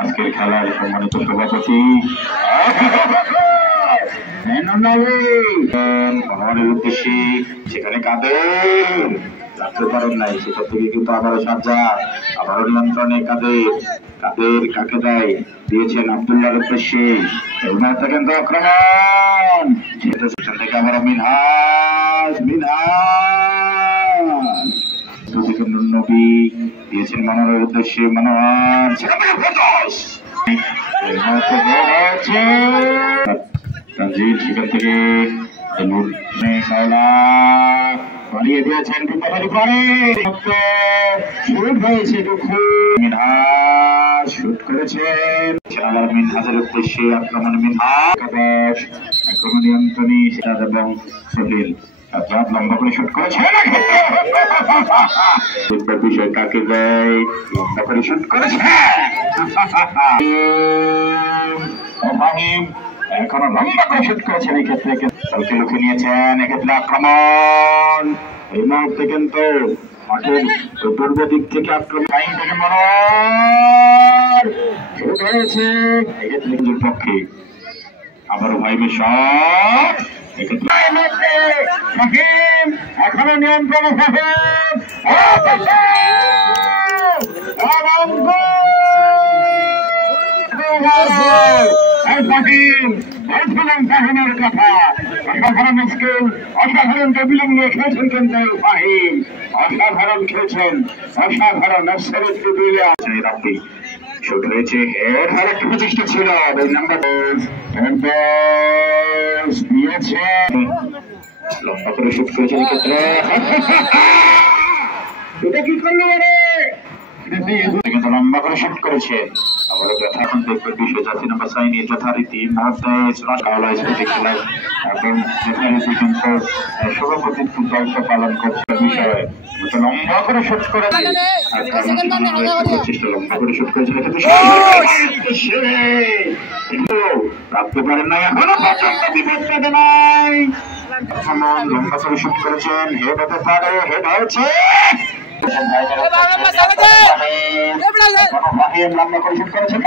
আজকের খেলার সম্মানিত সভাপতি আমাদের উদ্দেশ্যে সেখানে কাদের রাখতে পারেন নাই, সেটা থেকে কিন্তু আবারও সাজা, আবারও নিয়ন্ত্রণে কাদের কাকে দেয় দিয়েছেন আব্দুল্লাহর উদ্দেশ্যে। এবার কিন্তু আক্রমণ সেখান থেকে আবারও মিনহাজ নবী দিয়েছেন মনোহরের উদ্দেশ্যে, মনোহর তানজিল সেখান থেকে বাড়িয়ে দিয়েছেন শুট হয়েছে, মিনহাজ শুট করেছেন আবার মিনহাজের উদ্দেশ্যে আক্রমণ, মিনহাজ আক্রমণ নিয়ন্ত্রণী সিরাজ এবং সহিল লম্বা করে শুট করেছে, বিষয় কাকে দেয়, লম্বা করে শুট করেছে ফাহিম, এখনো লম্বা করে শুট করেছেন, এই ক্ষেত্রে দলকে লুকে নিয়েছেন, এক্ষেত্রে আক্রমণ এই মুহূর্তে কিন্তু মাঠের পূর্ব দিক থেকে আক্রমণ থেকে মনোহর শুট হয়েছে, এক্ষেত্রে নিজের পক্ষে আবারও ফাহিমের শট, এখনো নিয়ন্ত্রণে ফাহিমের কথা, অসাধারণ স্কিল, অসাধারণ টেবিলিং নিয়ে খেলছেন কিন্তু ফাহিম, অসাধারণ খেলছেন, অসাধারণ শুট হয়েছে, এর আর একটা প্রচেষ্টা ছিল, দুই নাম্বার দিয়েছে, লম্বা করে শুট করেছেন, ক্ষেত্রে এটা কি করলো লম্বা করে শুট করেছেন, আবারও এখন দেখবে বিষয় জাতি নাম্বার সাইনি যথারীতি এবং যথারীতি কিন্তু সভাপতিত্ব দায়িত্ব পালন করছে বিষয়ে লম্বা করে শুট করে চেষ্টা লম্বা করে শুট করেছেন, কিন্তু রাখতে পারেন নাই, এখনো পর্যন্ত বিপদ নাই, লম্বা করে শুট করেছেন, হেড হতে পারে, হেড হয়েছে, লম্বা করে শুট করেছেন।